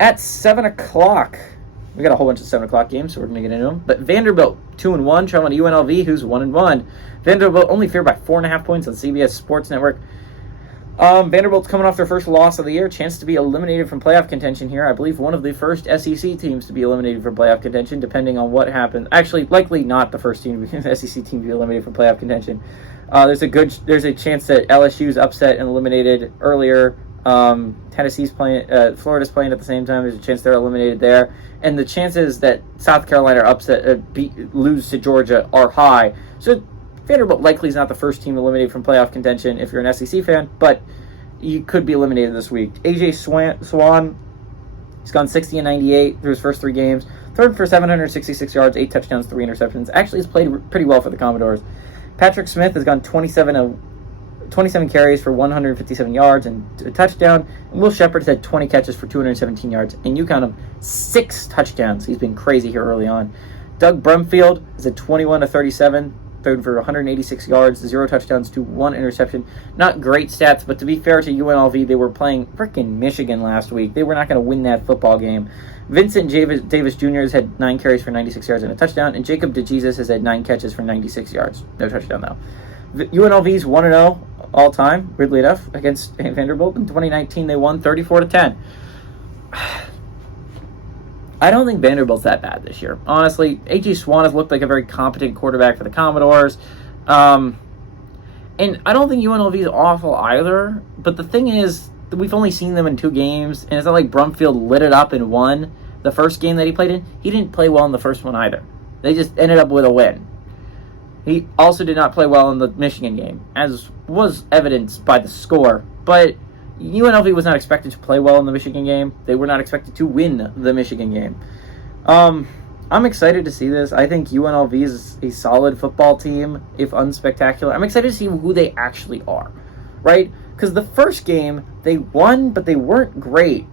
At 7 o'clock, we got a whole bunch of 7 o'clock games, so we're going to get into them. But Vanderbilt, 2-1, traveling to UNLV, who's 1-1. Vanderbilt only favored by 4.5 points on CBS Sports Network. Vanderbilt's coming off their first loss of the year, chance to be eliminated from playoff contention here. I believe one of the first SEC teams to be eliminated from playoff contention, depending on what happens. Actually, likely not the first team, SEC team to be eliminated from playoff contention. There's a chance that LSU's upset and eliminated earlier. Tennessee's playing, Florida's playing at the same time. There's a chance they're eliminated there, and the chances that South Carolina lose to Georgia are high. So Vanderbilt likely is not the first team eliminated from playoff contention if you're an SEC fan, but you could be eliminated this week. AJ Swan, he's gone 60 and 98 through his first 3 games. Third for 766 yards, 8 touchdowns, 3 interceptions. Actually, he's played pretty well for the Commodores. Patrick Smith has gone 27 carries for 157 yards and a touchdown. And Will Shepard's had 20 catches for 217 yards. And you count them, 6 touchdowns. He's been crazy here early on. Doug Brumfield is at 21-37. Third for 186 yards, 0 touchdowns to 1 interception. Not great stats, but to be fair to UNLV, they were playing freaking Michigan last week. They were not going to win that football game. Vincent Davis Jr. has had 9 carries for 96 yards and a touchdown, and Jacob DeJesus has had 9 catches for 96 yards. No touchdown, though. UNLV's 1-0 all-time, weirdly enough, against Vanderbilt. In 2019, they won 34-10. I don't think Vanderbilt's that bad this year. Honestly, A.J. Swan has looked like a very competent quarterback for the Commodores. And I don't think UNLV is awful either. But the thing is, we've only seen them in 2 games. And it's not like Brumfield lit it up and won the first game that he played in. He didn't play well in the first one either. They just ended up with a win. He also did not play well in the Michigan game, as was evidenced by the score. But UNLV was not expected to play well in the Michigan game. They were not expected to win the Michigan game. I'm excited to see this. I think UNLV is a solid football team, if unspectacular. I'm excited to see who they actually are, right? Because the first game, they won, but they weren't great,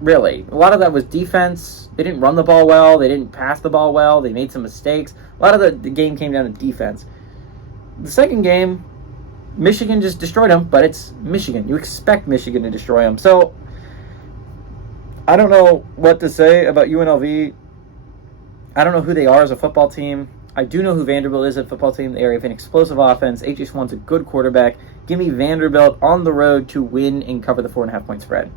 really. A lot of that was defense. They didn't run the ball well. They didn't pass the ball well. They made some mistakes. A lot of the game came down to defense. The second game, Michigan just destroyed them, but it's Michigan. You expect Michigan to destroy them. So, I don't know what to say about UNLV. I don't know who they are as a football team. I do know who Vanderbilt is as a football team. They have an explosive offense. A.J. Swan's a good quarterback. Give me Vanderbilt on the road to win and cover the 4.5 point spread.